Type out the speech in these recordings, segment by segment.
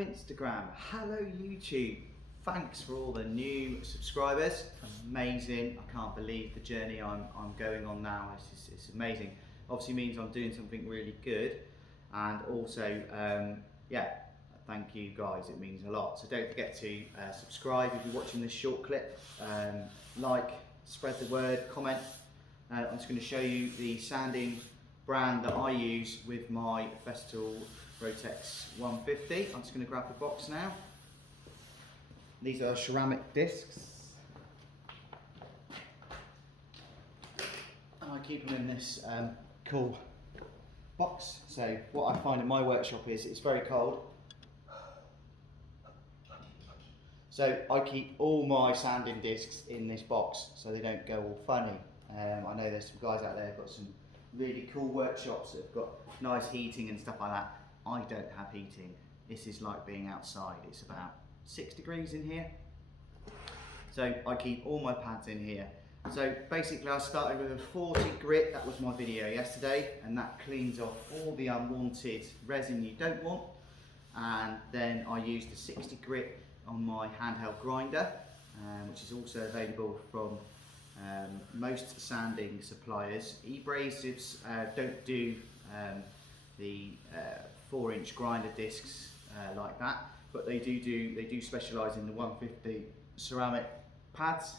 Instagram, hello YouTube. Thanks for all the new subscribers. Amazing. I can't believe the journey I'm going on now. It's amazing. Obviously means I'm doing something really good, and also yeah, thank you guys, it means a lot. So don't forget to subscribe if you're watching this short clip, like, spread the word, comment. I'm just going to show you the sanding brand that I use with my Festool Rotex 150. I'm just going to grab the box now. These are ceramic discs, and I keep them in this cool box. So what I find in my workshop is it's very cold, so I keep all my sanding discs in this box so they don't go all funny. I know there's some guys out there who've got some really cool workshops that have got nice heating and stuff like that. I don't have heating. This is like being outside. It's about 6 degrees in here. So I keep all my pads in here. So basically I started with a 40 grit, that was my video yesterday, and that cleans off all the unwanted resin you don't want. And then I used a 60 grit on my handheld grinder, which is also available from most sanding suppliers. E-Abrasives don't do the 4-inch grinder discs like that, but they do specialise in the 150 ceramic pads,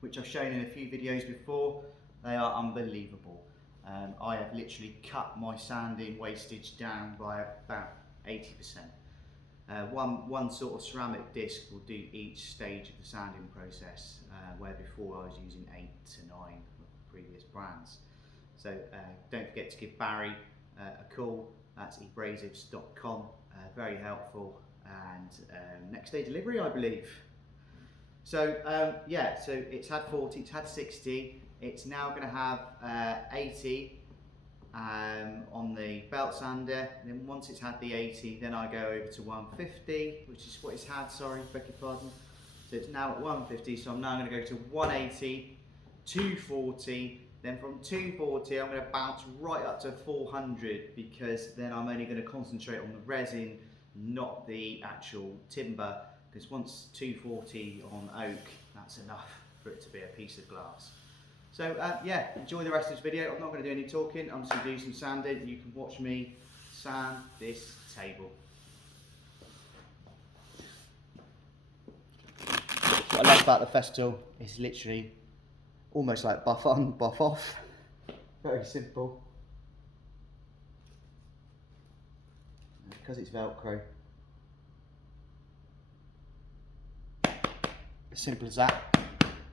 which I've shown in a few videos before. They are unbelievable. I have literally cut my sanding wastage down by about 80%. One sort of ceramic disc will do each stage of the sanding process, where before I was using 8 to 9 of previous brands. So don't forget to give Barry a call. That's ebrasives.com. Very helpful, and next day delivery, I believe. So yeah, so it's had 40, it's had 60, it's now going to have 80 on the belt sander. And then once it's had the 80, then I go over to 150, which is what it's had, sorry, beg your pardon. So it's now at 150, so I'm now going to go to 180, 240, then from 240 I'm going to bounce right up to 400, because then I'm only going to concentrate on the resin, not the actual timber, because once 240 on oak, that's enough for it to be a piece of glass. So yeah, enjoy the rest of this video. I'm not going to do any talking, I'm just going to do some sanding. You can watch me sand this table. What I love about the Festool is literally almost like buff on, buff off. Very simple. Because it's Velcro. As simple as that,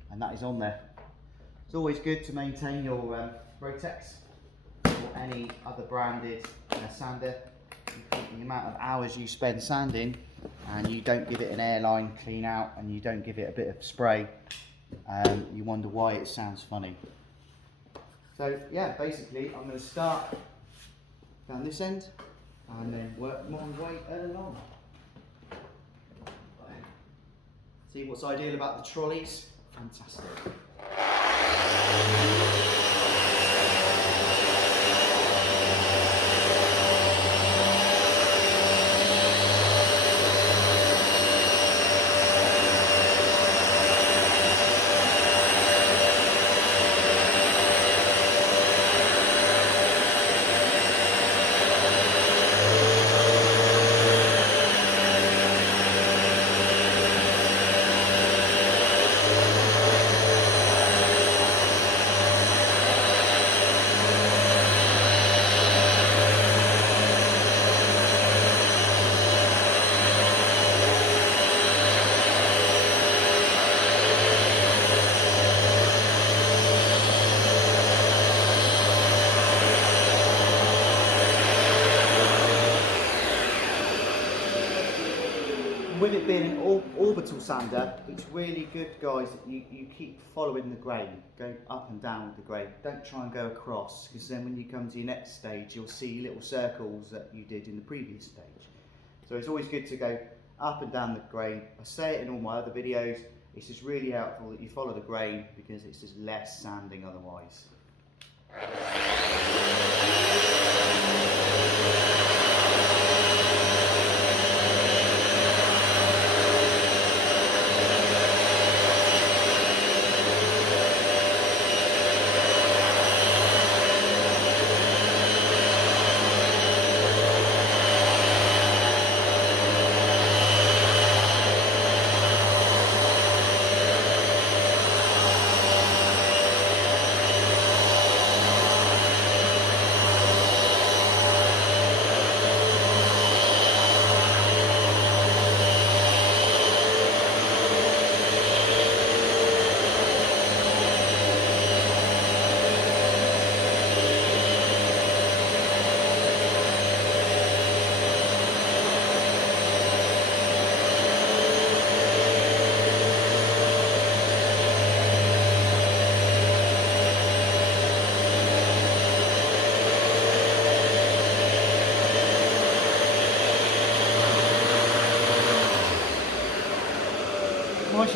and that is on there. It's always good to maintain your Rotex or any other branded sander. The amount of hours you spend sanding, and you don't give it an airline clean out, and you don't give it a bit of spray, you wonder why it sounds funny. So yeah, basically I'm going to start down this end and then work my way along. See what's ideal about the trolleys? Fantastic. With it being an orbital sander, it's really good, guys, that you keep following the grain. Go up and down with the grain. Don't try and go across, because then when you come to your next stage, you'll see little circles that you did in the previous stage. So it's always good to go up and down the grain. I say it in all my other videos, it's just really helpful that you follow the grain, because it's just less sanding otherwise.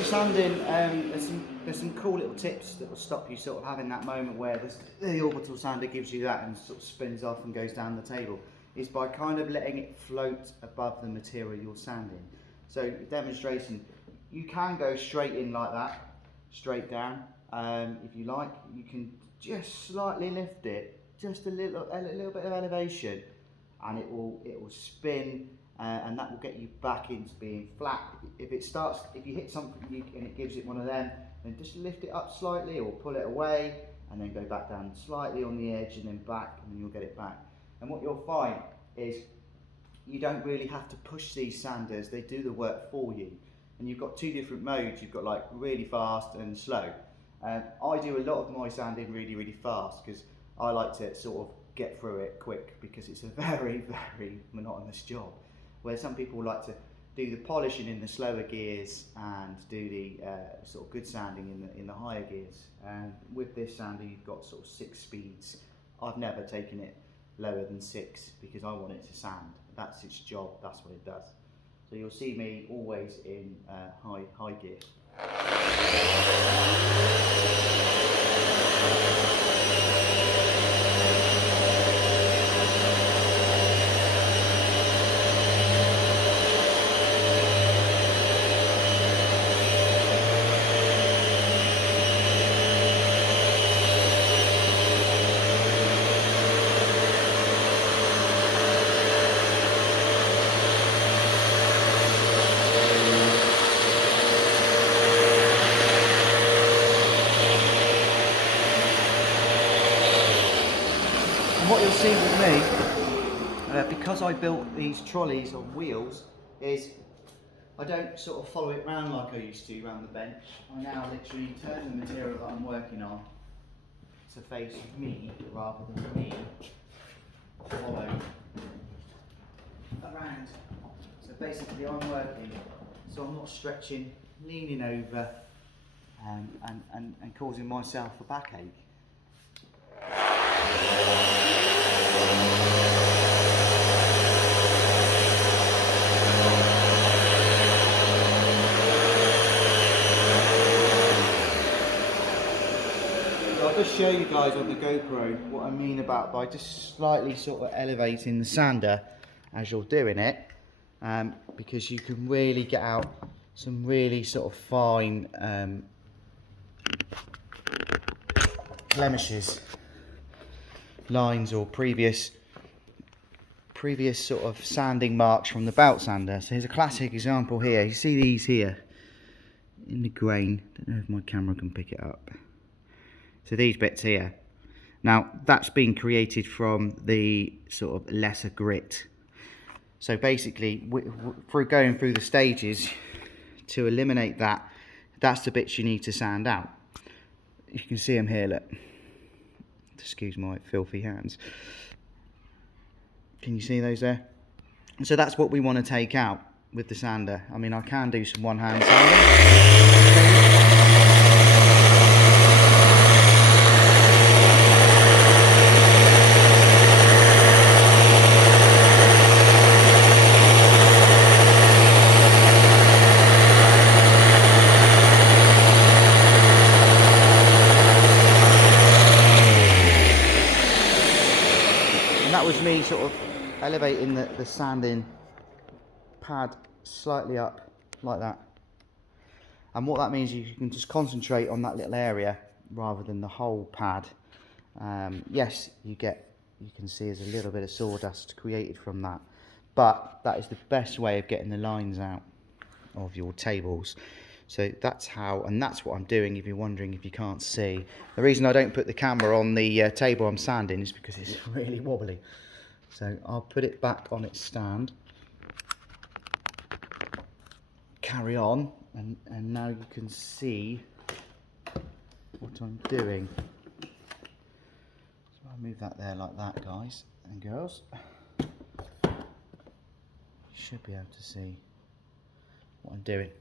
you're sanding, there's some cool little tips that will stop you sort of having that moment where the orbital sander gives you that and sort of spins off and goes down the table. Is by kind of letting it float above the material you're sanding. So demonstration, you can go straight in like that, straight down. If you like, you can just slightly lift it, just a little bit of elevation, and it will spin, and that will get you back into being flat. If you hit something and it gives it one of them, then just lift it up slightly or pull it away, and then go back down slightly on the edge and then back, and then you'll get it back. And what you'll find is you don't really have to push these sanders, they do the work for you. And you've got two different modes, you've got like really fast and slow. I do a lot of my sanding really fast because I like to sort of get through it quick because it's a very monotonous job. Where some people like to do the polishing in the slower gears and do the sort of good sanding in the higher gears. And with this sander you've got sort of 6 speeds. I've never taken it lower than 6 because I want it to sand. That's its job, that's what it does. So you'll see me always in high gear. And what you'll see with me, because I built these trolleys on wheels, is I don't sort of follow it round like I used to around the bench. I now literally turn the material that I'm working on to face me rather than me follow around. So basically I'm working, so I'm not stretching, leaning over and causing myself a backache. I'll just show you guys on the GoPro what I mean about by just slightly sort of elevating the sander as you're doing it, because you can really get out some really sort of fine blemishes, lines or previous sort of sanding marks from the belt sander. So here's a classic example here. You see these here in the grain. Don't know if my camera can pick it up. So these bits here. Now that's been created from the sort of lesser grit. So basically, through going through the stages to eliminate that, that's the bits you need to sand out. You can see them here, look. Excuse my filthy hands. Can you see those there? So that's what we want to take out with the sander. I mean, I can do some one-hand sanding. That was me sort of elevating the sanding pad slightly up like that, and what that means is you can just concentrate on that little area rather than the whole pad. Yes, you can see there's a little bit of sawdust created from that, but that is the best way of getting the lines out of your tables. So that's how, and that's what I'm doing if you're wondering if you can't see. The reason I don't put the camera on the table I'm sanding is because it's really wobbly. So I'll put it back on its stand, carry on, and now you can see what I'm doing. So I'll move that there like that, guys and girls. You should be able to see what I'm doing.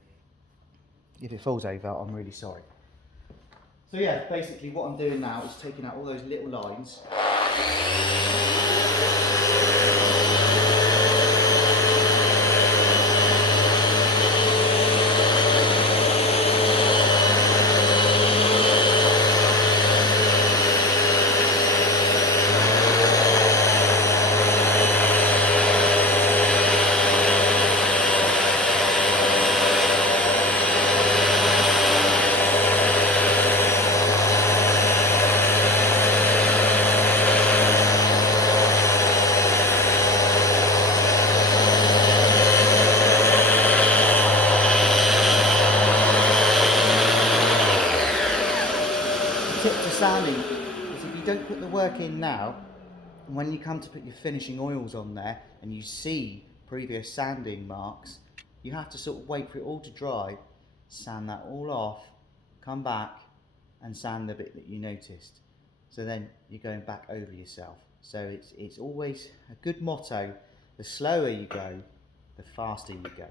If it falls over, I'm really sorry. So yeah, basically what I'm doing now is taking out all those little lines. sanding is if you don't put the work in now, when you come to put your finishing oils on there and you see previous sanding marks, you have to sort of wait for it all to dry, sand that all off, come back and sand the bit that you noticed. So then you're going back over yourself. So it's always a good motto: the slower you go, the faster you go.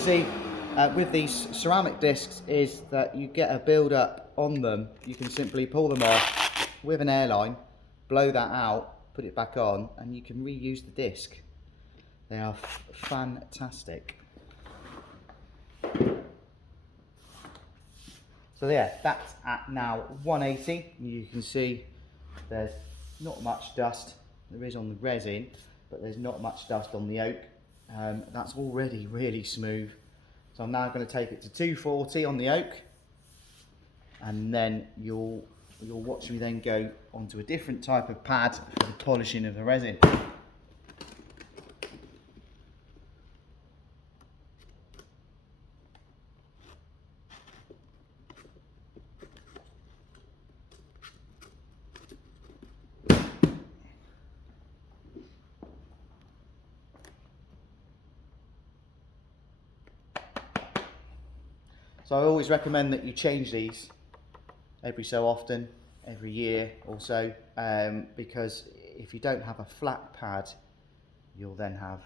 See, with these ceramic discs is that you get a build up on them. You can simply pull them off with an airline, blow that out, put it back on, and you can reuse the disc. They are fantastic. So yeah, that's at now 180. You can see there's not much dust. There is on the resin, but there's not much dust on the oak. That's already really smooth. So I'm now going to take it to 240 on the oak, and then you'll watch me then go onto a different type of pad for the polishing of the resin. So I always recommend that you change these every so often, every year or so, because if you don't have a flat pad, you'll then have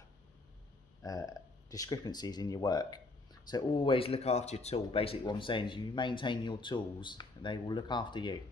discrepancies in your work. So always look after your tool. Basically what I'm saying is you maintain your tools and they will look after you.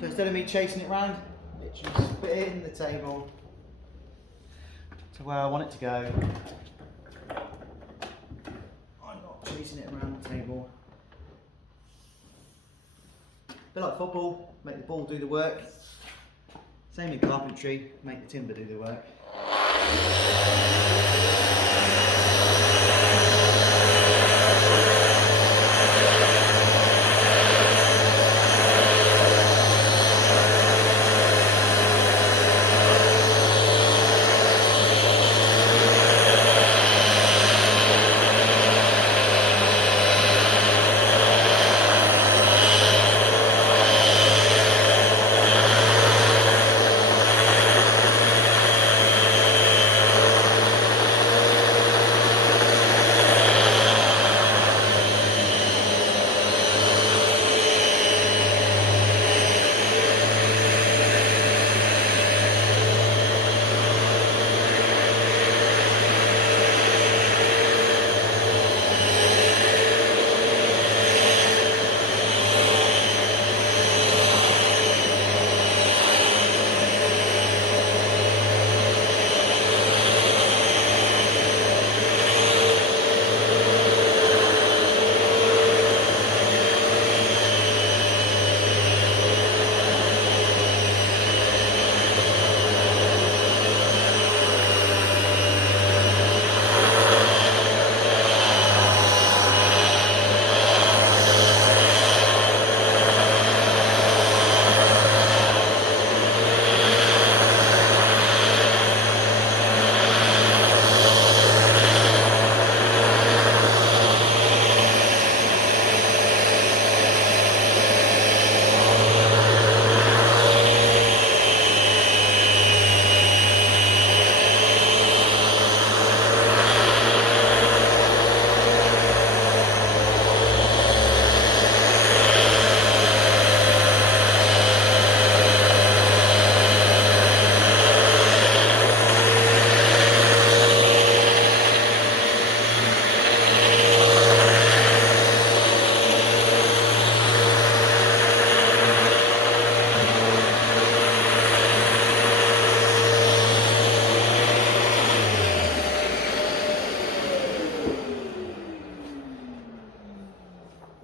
Instead of me chasing it round, literally spin the table to where I want it to go. I'm not chasing it around the table. A bit like football, make the ball do the work. Same in carpentry, make the timber do the work.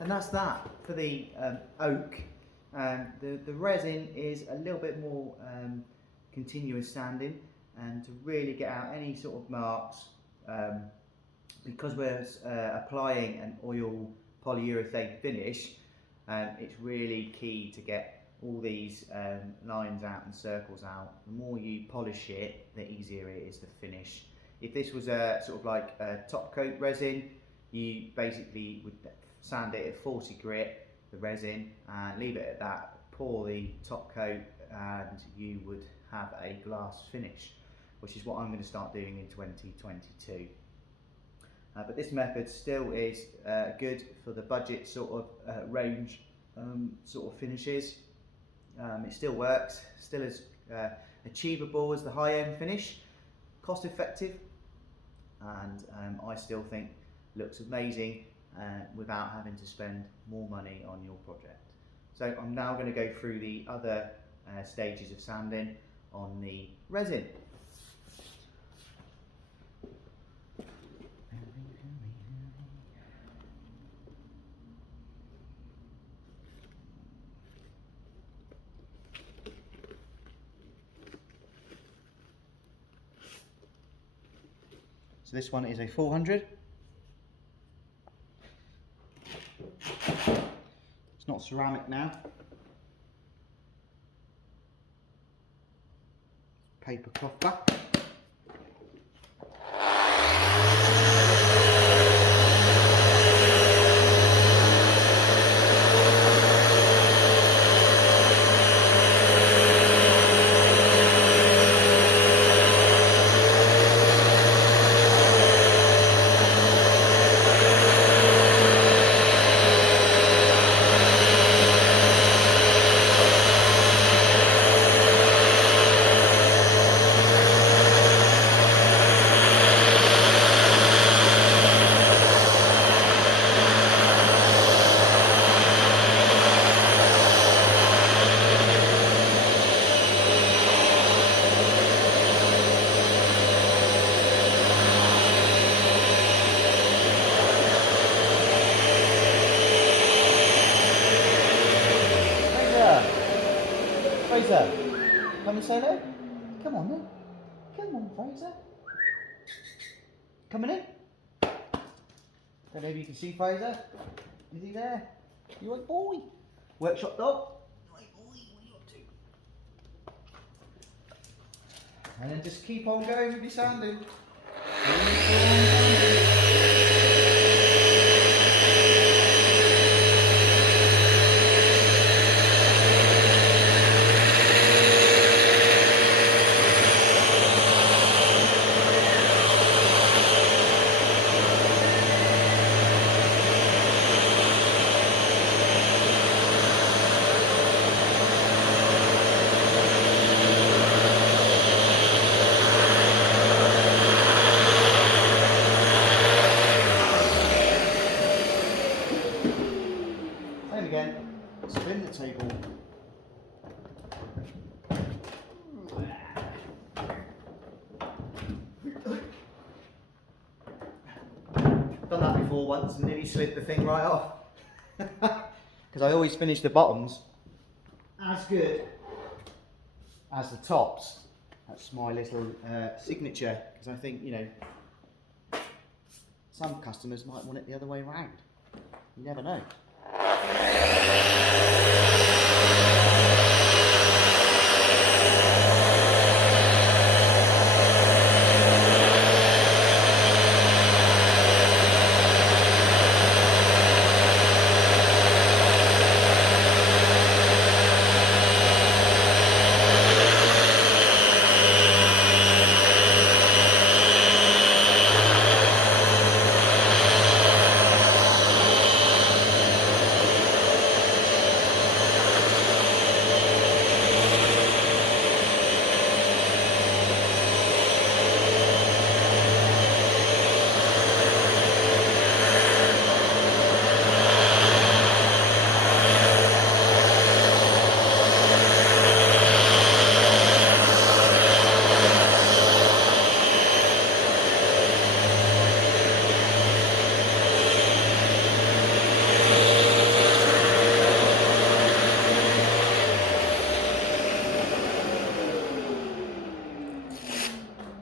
And that's that for the oak. The resin is a little bit more continuous sanding, and to really get out any sort of marks, because we're applying an oil polyurethane finish, it's really key to get all these lines out and circles out. The more you polish it, the easier it is to finish. If this was a sort of like a top coat resin, you basically would sand it at 40 grit, the resin, and leave it at that, pour the top coat, and you would have a glass finish, which is what I'm going to start doing in 2022. But this method still is good for the budget sort of range sort of finishes. It still works, still as achievable as the high-end finish, cost effective, and I still think looks amazing without having to spend more money on your project. So I'm now going to go through the other stages of sanding on the resin. So this one is a 400. It's not ceramic now. Paper cloth back. Fraser, come and say hello? Come on then. Come on, Fraser. coming in? Don't know if you can see Fraser. Is he there? You right, boy? Workshop dog. Right, boy, what are you up to? And then just keep on going with your sanding. Same again, spin the table. Done that before once and nearly slid the thing right off. Because I always finish the bottoms as good as the tops. That's my little signature, because I think, you know, some customers might want it the other way around. You never know.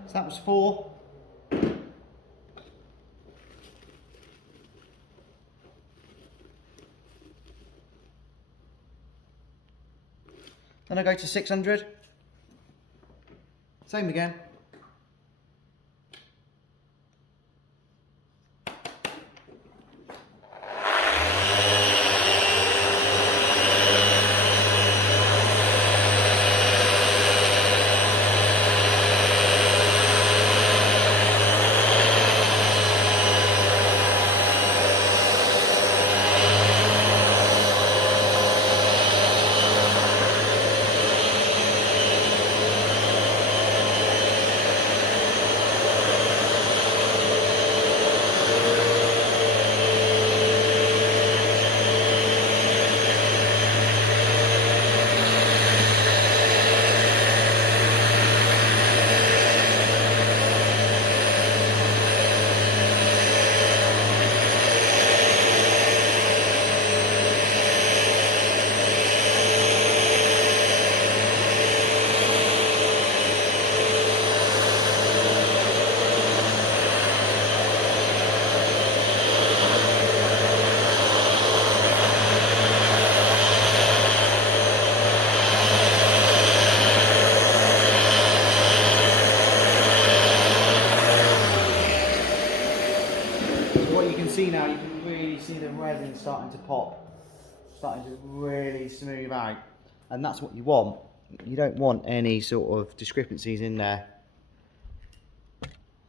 So that was 4. Then I go to 600. Same again. What you can see now, you can really see the resin starting to pop, starting to really smooth out, and that's what you want. You don't want any sort of discrepancies in there,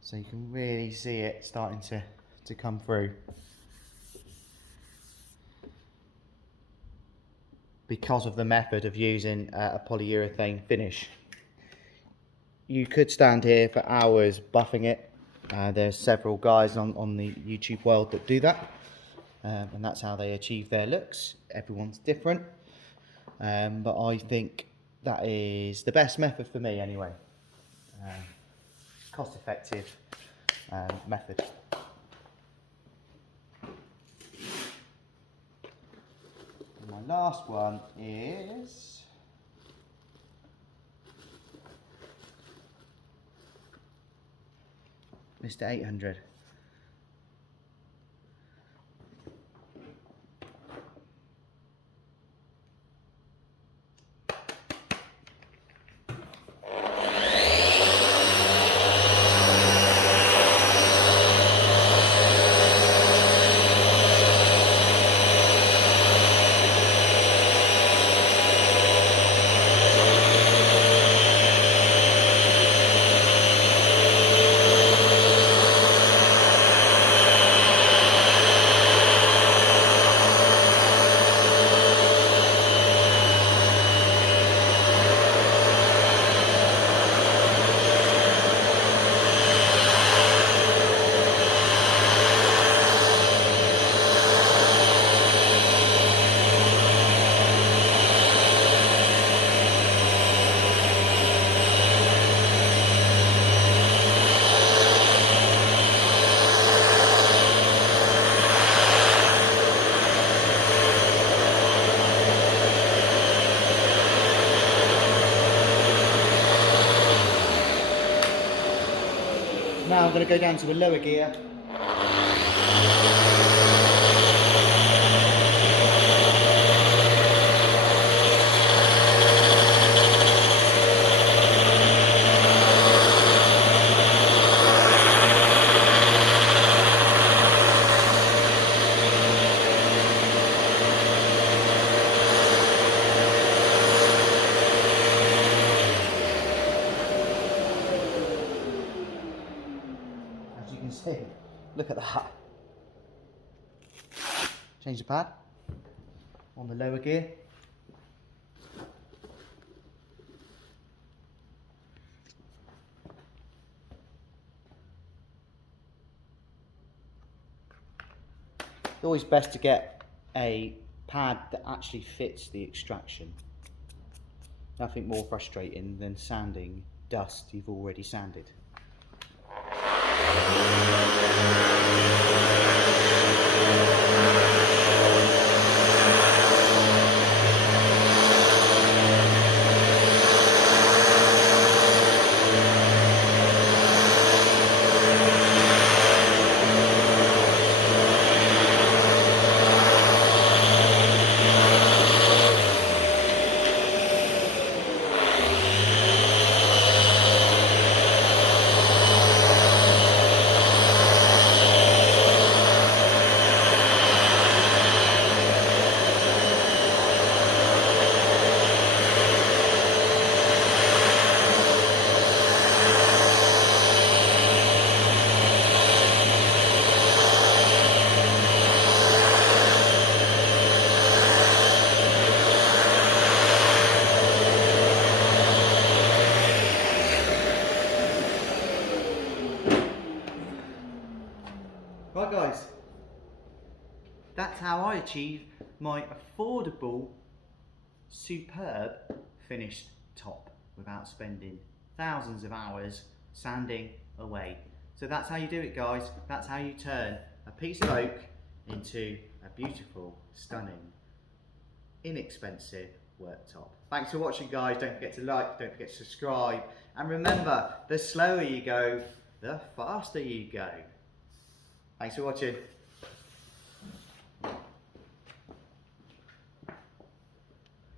so you can really see it starting to come through, because of the method of using a polyurethane finish. You could stand here for hours buffing it. There's several guys on the YouTube world that do that, and that's how they achieve their looks. Everyone's different, but I think that is the best method for me anyway. Cost effective method. And my last one is Mr. 800. going to go down to a lower gear. As you can see, look at that. Change the pad on the lower gear. It's always best to get a pad that actually fits the extraction. Nothing more frustrating than sanding dust you've already sanded. Right guys, that's how I achieve my affordable, superb finished top without spending thousands of hours sanding away. So that's how you do it guys, that's how you turn a piece of oak into a beautiful, stunning, inexpensive worktop. Thanks for watching guys, don't forget to like, don't forget to subscribe, and remember, the slower you go, the faster you go. Thanks for watching.